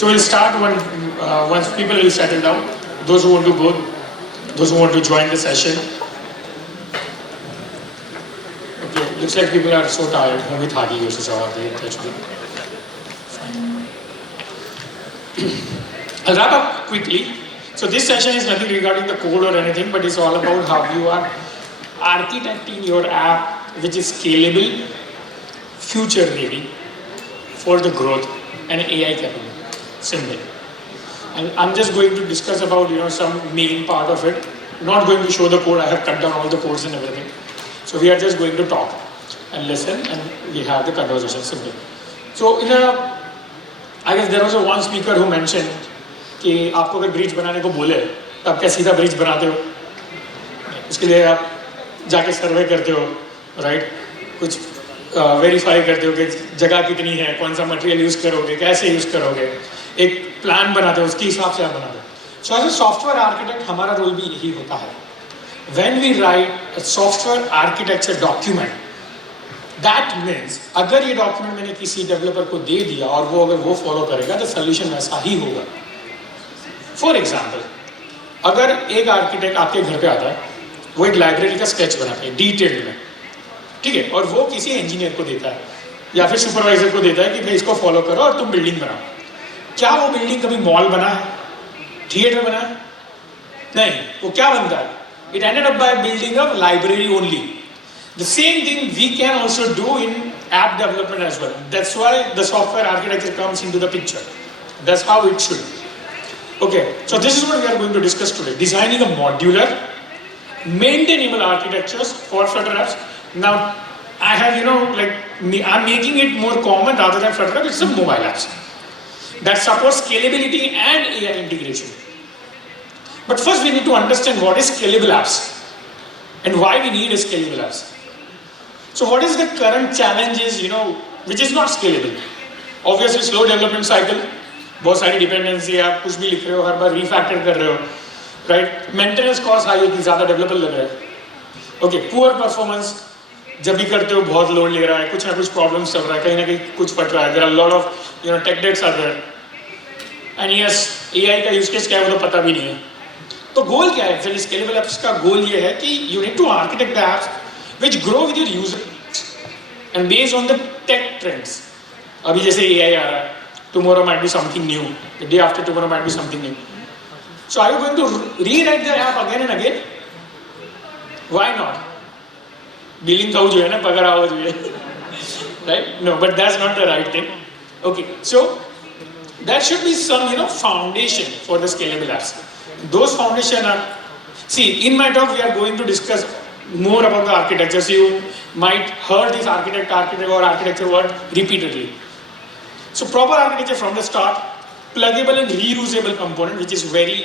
So we'll start once people will settle down. Those who want to go, those who want to join the session. Okay, looks like people are so tired. I'll wrap up quickly. So this session is nothing regarding the code or anything, but it's all about how you are architecting your app, which is scalable, future ready for the growth and AI capable. Simple. And I'm just going to discuss about some main part of it. Not going to show the code. I have cut down all the codes and everything. So we are just going to talk and listen, and we have the conversation. Simple. So I guess there was one speaker who mentioned कि आपको अगर bridge बनाने को बोले तो आप क्या सीधा ब्रिज बनाते हो? उसके लिए आप जाके सर्वे करते हो, राइट? कुछ वेरीफाई करते हो कि जगह कितनी है, कौन सा मटेरियल यूज़ करोगे, कैसे यूज़ करोगे, एक प्लान बनाते हो, उसके हिसाब से आप बनाते हो. So as a software architect हमारा रोल भी यही होता है. When we write a software architecture document, that means अगर ये डॉक्यूमेंट मैंने किसी डेवलपर को दे दिया और वो अगर वो फॉलो करेगा तो सोल्यूशन वैसा ही होगा. फॉर एग्जाम्पल, अगर एक आर्किटेक्ट आपके घर पे आता है, वो एक लाइब्रेरी का स्केच बनाता है डिटेल्ड में, ठीक है, और वो किसी इंजीनियर को देता है या फिर सुपरवाइजर को देता है कि भाई इसको फॉलो करो और तुम बिल्डिंग बनाओ. क्या वो बिल्डिंग कभी मॉल बना है, थिएटर बना है? नहीं. वो क्या बनता है? It ended up by building a library only. The same thing we can also do in app development as well. That's why the software architecture comes into the picture. That's how it should. Okay, so this is what we are going to discuss today. Designing a modular, maintainable architectures for Flutter apps. Now, I have, I'm making it more common rather than Flutter apps. It's a mobile apps that supports scalability and AI integration. But first we need to understand what is scalable apps and why we need a scalable apps. So what is the current challenges, which is not scalable? Obviously slow development cycle, बहुत सारी dependency है, आप कुछ भी लिख रहे हो हर बार रीफैक्टर कर रहे हो, राइट? मेंटेनेंस कॉस्ट हाई होती है, ज़्यादा डेवलपर लग रहा है. ओके, पुअर परफॉर्मेंस, जब भी करते हो बहुत लोड ले रहा है, कुछ ना कुछ प्रॉब्लम्स चल रहा है, कहीं ना कहीं कुछ फट रहा है. There are lot of tech debts are there. And yes, AI का यूज केस क्या है वो तो पता भी नहीं है. तो गोल क्या है एक्चुअली स्केलेबल एप्स का? गोल ये है कि you need to architect the apps which grow with your user and based on the tech trends. अभी जैसे AI आ रहा है, tomorrow might be something new, the day after tomorrow might be something new. So are you going to rewrite the app again and again? Why not? Billing का जो है ना, पगार आओ जो है, right? No, but that's not the right thing. Okay, so there should be some foundation for the scalable apps. Those foundation are, see, in my talk we are going to discuss more about the architecture. So you might heard this architect or architecture word repeatedly. So proper architecture from the start, pluggable and reusable component, which is very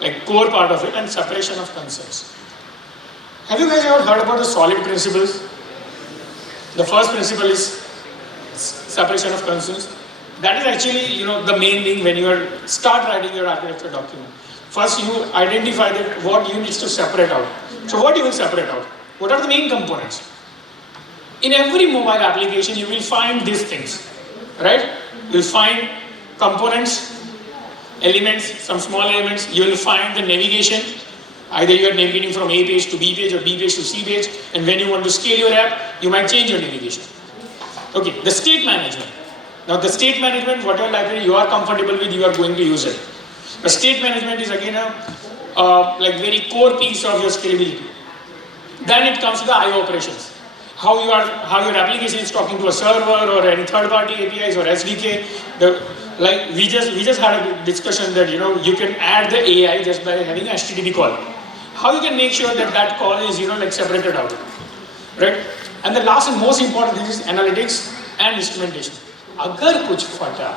like core part of it, and separation of concerns. Have you guys ever heard about the solid principles? The first principle is separation of concerns. That is actually the main thing when you start writing your architecture document. First you identify that what you need to separate out. So what you will separate out? What are the main components? In every mobile application you will find these things, right? You will find components, elements, some small elements. You will find the navigation. Either you are navigating from A page to B page or B page to C page, and when you want to scale your app, you might change your navigation. Okay, the state management. Now the state management, whatever library you are comfortable with, you are going to use it. The state management is again a very core piece of your scalability. Then it comes to the I/O operations. How your application is talking to a server or any third-party APIs or SDK. We just had a discussion that you can add the AI just by having a HTTP call. How you can make sure that call is separated out, right? And the last and most important thing is analytics and instrumentation. अगर कुछ फटा,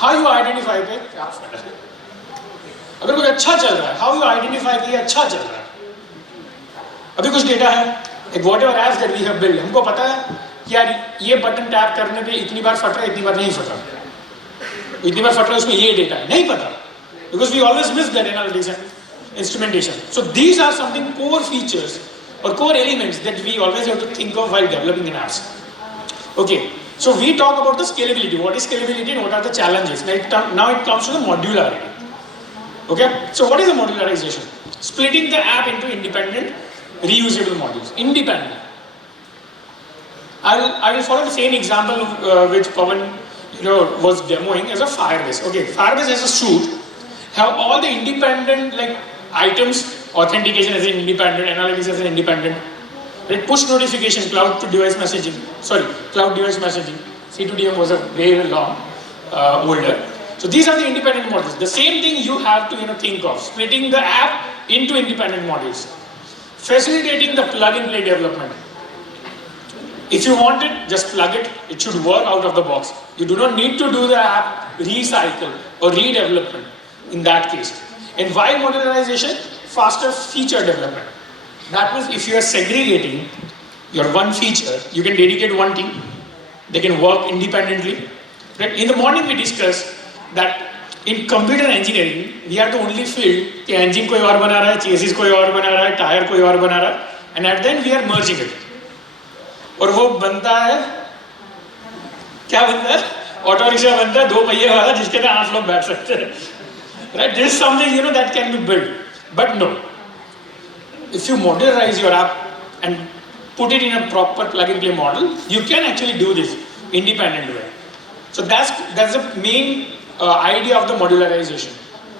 how you identify that क्या फटा है? अगर कुछ अच्छा चल रहा है, how you identify कि ये अच्छा चल रहा है? अभी कुछ डेटा है, like whatever apps that we have built, हमको पता है कि यार ये बटन टैप करने पे इतनी बार फट रहा है, इतनी बार नहीं फट रहा, इतनी बार फट रहा है, उसमें ये डेटा है, नहीं पता, because we always miss that analytics and instrumentation. So these are something core features or core elements that we always have to think of while developing an apps. Okay, So we talk about the scalability. What is scalability and what are the challenges? Now it comes to the modularity. Okay, so what is the modularization? Splitting the app into independent, reusable modules. Independent. I will follow the same example which Pawan was demoing as a Firebase. Okay, Firebase as a suite have all the independent items, authentication as an independent, analytics as an independent, right? Push notification, cloud device messaging. C2DM was a very long, older. So these are the independent modules. The same thing you have to think of, splitting the app into independent modules, facilitating the plug-and-play development. If you want it, just plug it. It should work out of the box. You do not need to do the app recycle or redevelopment in that case. And why modularization? Faster feature development. That means if you are segregating your one feature, you can dedicate one team. They can work independently. Right? In the morning we discussed that in computer engineering, we are the only field कि engine कोई और बना रहा है, chassis कोई और बना रहा है, tire कोई और बना रहा है, and at the end we are merging it. और वो बनता है, क्या बनता है? ऑटो रिक्शा बनता है, 2 पहिए वाला जिसके अंदर 8 लोग बैठ सकते हैं. Right? This is something that can be built, but no. If you modularize your app and put it in a proper plug-and-play model, you can actually do this independent way. So that's the main idea of the modularization.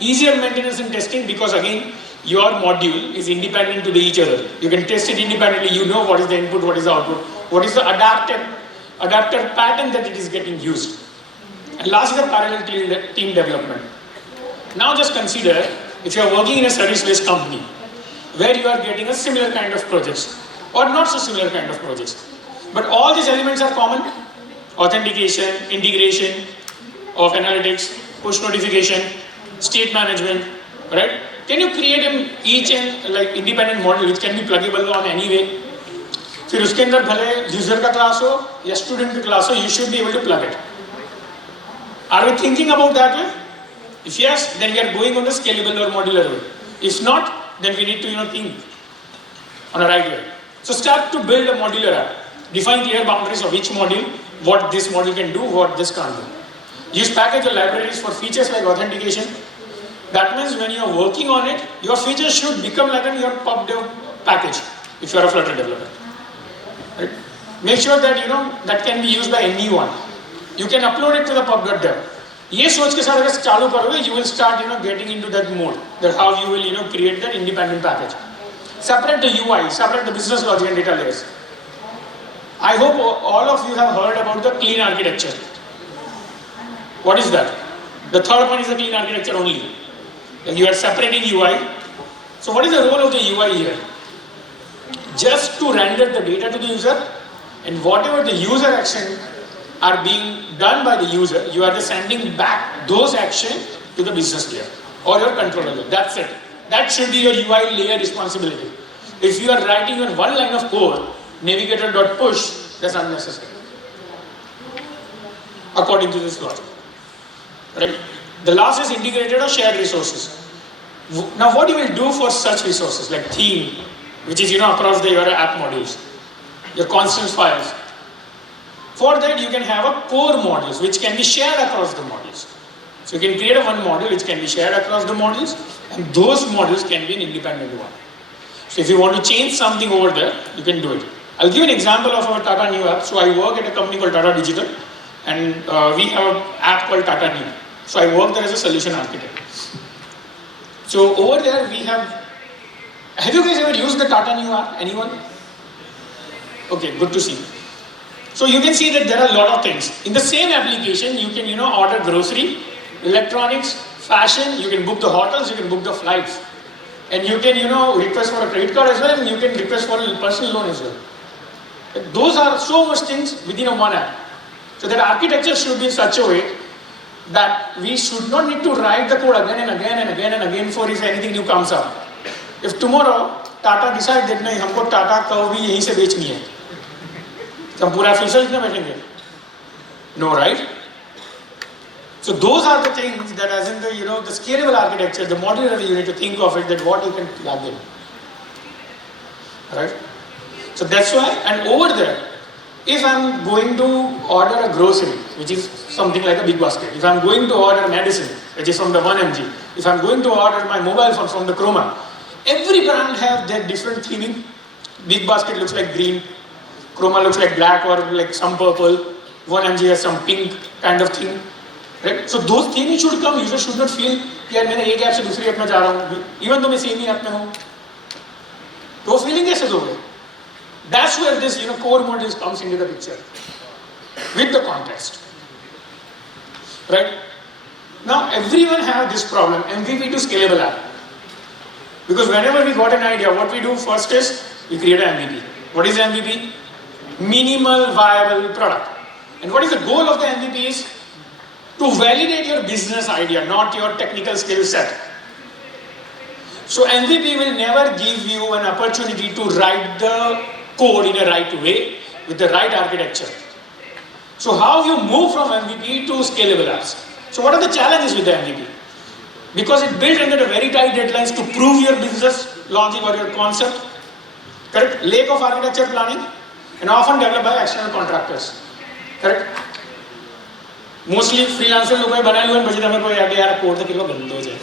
Easier maintenance and testing because again, your module is independent to each other. You can test it independently. You know what is the input, what is the output, what is the adapter pattern that it is getting used. And last is the parallel team development. Now just consider if you are working in a service-based company where you are getting a similar kind of projects or not so similar kind of projects. But all these elements are common. Authentication, integration of analytics, push notification, state management, right? Can you create each and independent model which can be pluggable on any way? फिर उसके अंदर भले user का class हो या student का class हो, you should be able to plug it. Are we thinking about that way? If yes, then we are going on the scalable or modular way. If not, then we need to think on a right way. So start to build a modular app. Define clear boundaries of each module, what this module can do, what this can't do. Use package or libraries for features like authentication. That means when you are working on it, your features should become like your pub dev package if you are a Flutter developer. Right? Make sure that that can be used by anyone. You can upload it to the pub.dev. ये सोच के साथ अगर चालू करोगे, you will start getting into that mode. That how you will create that independent package. Separate the UI, separate the business logic and data layers. I hope all of you have heard about the clean architecture. What is that? The third one is the clean architecture only. You are separating UI. So what is the role of the UI here? Just to render the data to the user, and whatever the user action are being done by the user, you are just sending back those actions to the business layer or your controller layer. That's it. That should be your UI layer responsibility. If you are writing on one line of code, navigator.push, that's unnecessary. According to this logic. Right? The last is integrated or shared resources. Now what you will do for such resources like theme, which is across your app modules, your constant files. For that you can have a core modules which can be shared across the modules. So you can create one module which can be shared across the modules, and those modules can be an independent one. So if you want to change something over there, you can do it. I'll give an example of our Tata New app. So I work at a company called Tata Digital, and we have an app called Tata New. So I work there as a solution architect. So over there we have you guys ever used the Tata New app? Anyone? Okay, good to see. So you can see that there are a lot of things. In the same application, you can order grocery, electronics, fashion, you can book the hotels, you can book the flights. And you can request for a credit card as well, and you can request for a personal loan as well. Those are so much things within one app. So that architecture should be in such a way that we should not need to write the code again and again and again and again for if anything new comes up. If tomorrow Tata decides that नहीं हमको टाटा का भी यहीं से बेचनी है, तो हम पूरा फ्यूचर लिखने बैठेंगे? No, right? So those are the things that, as in the scalable architecture, the modular, you need to think of it, that what you can plug in. Right? So that's why, and over there, If I'm going to order a grocery, which is something like a big basket, if I'm going to order medicine, which is from the 1mg, if I'm going to order my mobile phone from the Chroma, every brand have their different theming. Big basket looks like green, Chroma looks like black or like some purple, 1mg has some pink kind of thing. Right? So those theming should come, user should not feel कि यार मैंने एक app से दूसरी app में जा रहा हूँ, even though मैं सेम ही ऐप में हूँ, तो वो फीलिंग कैसे दोगे? That's where this core modules comes into the picture with the context. Right? Now everyone have this problem, MVP to scalable app. Because whenever we got an idea, what we do first is we create an MVP. What is MVP? Minimal viable product. And what is the goal of the MVP is to validate your business idea, not your technical skill set. So MVP will never give you an opportunity to write the code in a right way, with the right architecture. So how you move from MVP to scalable apps? So what are the challenges with the MVP? Because it built under the very tight deadlines to prove your business logic or your concept. Correct? Lack of architecture planning, and often developed by external contractors. Correct? Mostly freelancer लोग बनाए हुए बजे हमें कोई आगे यार code तो कितना बंद हो जाए.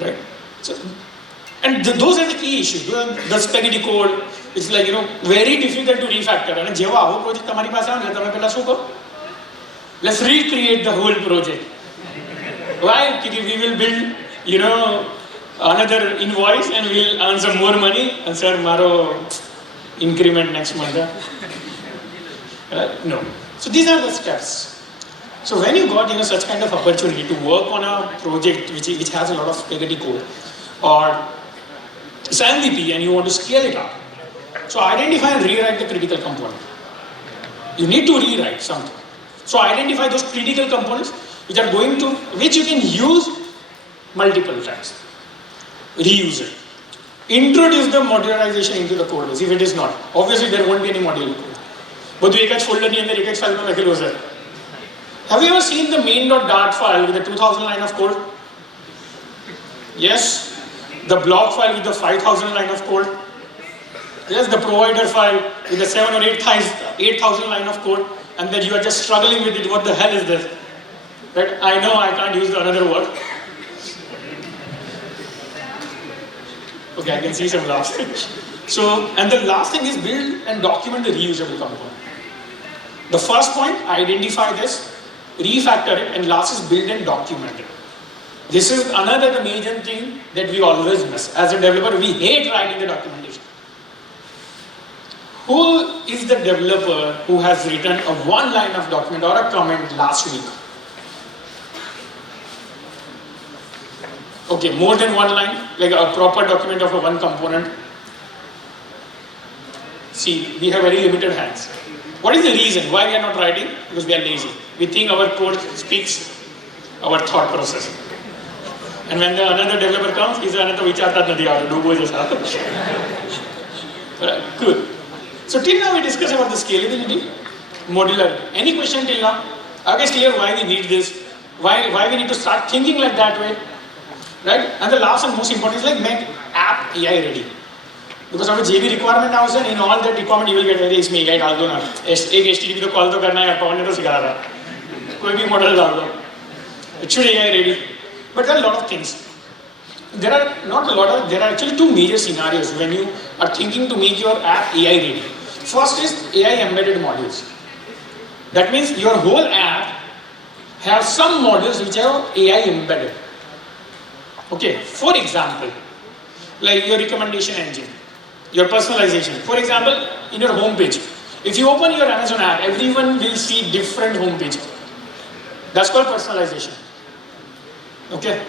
Right? So, and those are the key issues. The spaghetti code, it's like very difficult to refactor. And जेवा वो project हमारी पास आने तो हमें पहला शो करो. Let's recreate the whole project. Why? Because we will build, another invoice and we'll earn some more money. And sir, maro increment next month. No. So these are the steps. So when you got such kind of opportunity to work on a project which has a lot of spaghetti code, or it's MVP and you want to scale it up, so identify and rewrite the critical component. You need to rewrite something. So identify those critical components which you can use multiple times. Reuse it. Introduce the modularization into the code base if it is not. Obviously there won't be any modular code. But you can folder in the regex file mein closer. Have you ever seen the main.dart file with the 2000 line of code? Yes. The block file with the 5000 line of code? Yes. The provider file with the 7 or 8,000 line of code, and then you are just struggling with it. What the hell is this? Right? I know I can't use another word. Okay, I can see some laughs. So, and the last thing is build and document the reusable component. The first point, identify this, refactor it, and last is build and document it. This is another major thing that we always miss. As a developer, we hate writing the documentation. Who is the developer who has written a one line of document or a comment last week? Okay, more than one line, like a proper document of a one component. See, we have very limited hands. What is the reason why we are not writing? Because we are lazy. We think our code speaks our thought process. And when another developer comes, he's another vichartat nahi aata, do jaisa. Good. So till now we discussed about the scalability, modularity. Any question till now? I guess clear why we need this, why we need to start thinking like that way, right? And the last and most important is like make app AI ready. Because of JB requirement now, sir, in all that requirement you will get very इसमें AI डाल दो ना. एक HTTP तो call तो करना है, पवन ने तो सिखा रहा है. कोई भी model डाल दो. It should AI ready. But there are a lot of things. There are actually two major scenarios when you are thinking to make your app AI ready. First is AI embedded modules. That means your whole app has some modules which are AI embedded. Okay, for example, like your recommendation engine, your personalization. For example, in your home page, if you open your Amazon app, everyone will see different home page. That's called personalization. Okay.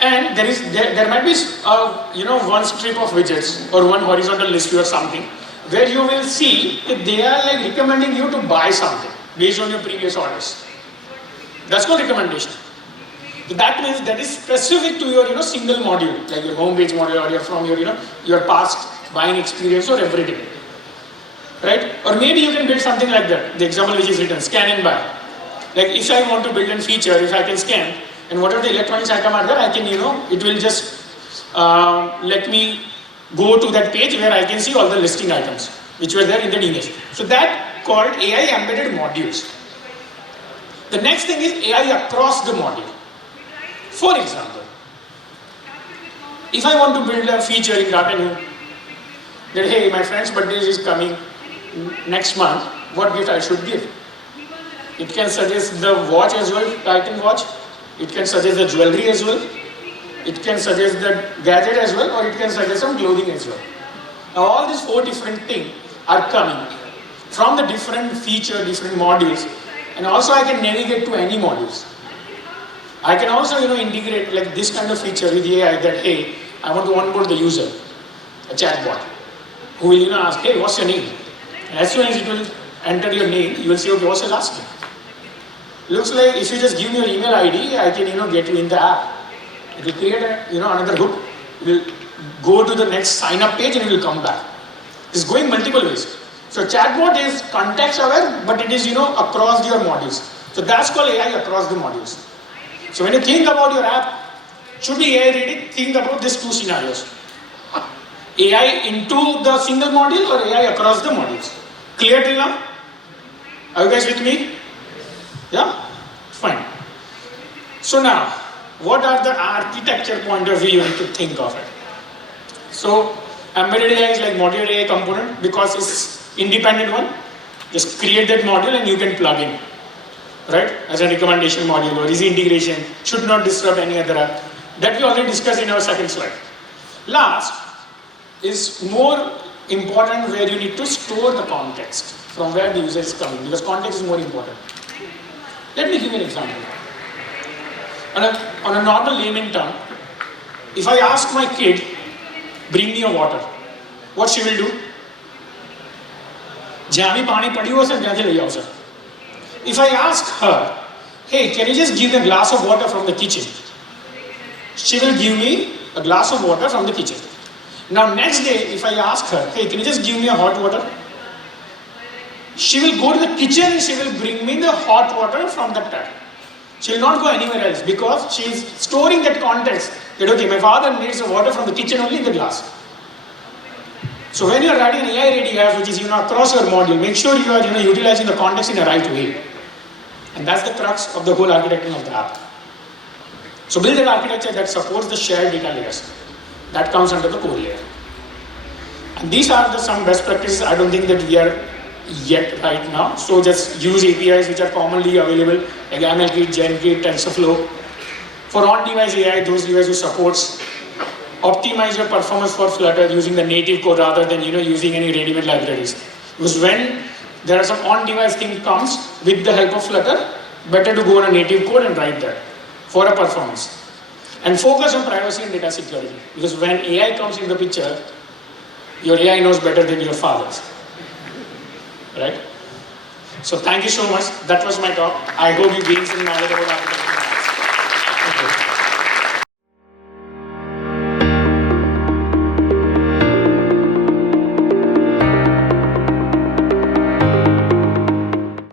And there might be one strip of widgets or one horizontal list view or something where you will see that they are like recommending you to buy something based on your previous orders. That's called recommendation. So that means that is specific to your single module, like your home page module or from your past buying experience or everything. Right? Or maybe you can build something like that. The example which is written, scan and buy. Like if I want to build a feature, if I can scan, and whatever the electronics item are there, I can, it will just let me go to that page where I can see all the listing items which were there in that image. So that called AI embedded modules. The next thing is AI across the module. For example, if I want to build a feature in Data that hey, my friend's birthday is coming next month, what gift I should give? It can suggest the watch as well, Titan watch. It can suggest the jewelry as well. It can suggest the gadget as well, or it can suggest some clothing as well. Now all these 4 different things are coming from the different feature, different modules, and also I can navigate to any modules. I can also integrate like this kind of feature with AI that hey, I want to onboard the user, a chatbot, who will ask, hey, what's your name? And as soon as it will enter your name, you will say, okay, what's your last name? Looks like if you just give me your email ID, I can get you in the app. It will create another hook. It will go to the next sign up page and it will come back. It's going multiple ways. So chatbot is context aware, but it is across your modules. So that's called AI across the modules. So when you think about your app, should be AI ready, think about these 2 scenarios. AI into the single module or AI across the modules. Clear till now? Are you guys with me? Yeah? Fine. So now, what are the architecture point of view you need to think of it? So, embedded AI is like modular AI component because it's independent one. Just create that module and you can plug in. Right? As a recommendation module or easy integration, should not disrupt any other app. That we already discussed in our second slide. Last is more important where you need to store the context from where the user is coming because context is more important. Let me give you an example. On a normal layman term, if I ask my kid, bring me a water, what she will do? If I ask her, hey, can you just give me a glass of water from the kitchen? She will give me a glass of water from the kitchen. Now next day, if I ask her, hey, can you just give me a hot water? She will go to the kitchen and she will bring me the hot water from the tap. She will not go anywhere else because she is storing that context that okay, my father needs the water from the kitchen only in the glass. So when you are writing an AI ready app which is across your module, make sure you are utilizing the context in the right way. And that's the crux of the whole architecting of the app. So build an architecture that supports the shared data layers. That comes under the core layer. And these are some best practices. I don't think that we are yet right now. So just use APIs which are commonly available, like MLKit, GenKit, TensorFlow. For on-device AI, those devices who supports. Optimize your performance for Flutter using the native code rather than using any ready-made libraries. Because when there are some on-device thing comes with the help of Flutter, better to go on a native code and write that for a performance. And focus on privacy and data security. Because when AI comes in the picture, your AI knows better than your fathers. Right? So thank you so much. That was my talk. I hope you gained some knowledge about architecture.